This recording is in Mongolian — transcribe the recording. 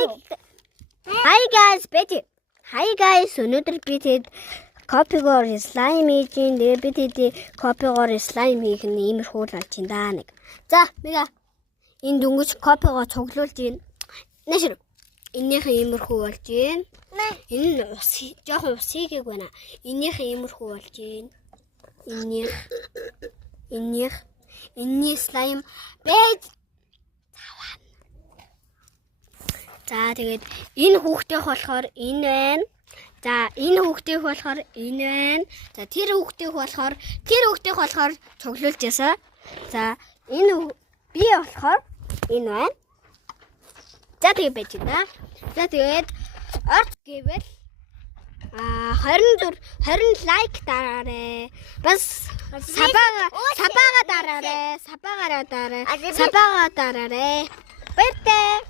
Hi guys, Betty. Hi guys, өнөөдөр би тэгэд копигоор слайм хийж ин. Тэгээ би тэгэд копигоор слайм хийх нь иймэрхүү л болж байна да нэг. За, мига энэ дөнгөж копигоо цуглуулж ийн. Нэшэр. Энийхэн иймэрхүү болж ийн. Энэ ус жоохон ус хийгээг байна. Энийхэн иймэрхүү болж ийн. Энийх слайм байж. За тэгээд энэ хүүхдийнх болохоор энэ байна. За энэ хүүхдийнх болохоор энэ байна. За тэр хүүхдийнх болохоор цуглуулж ясаа. За энэ би болохоор энэ байна. За тэгээд байж байна. За тэгээд орц гэвэл 20 лайк дараарай. Бас сабага дараарай. Сабага дараарай. Баяртай.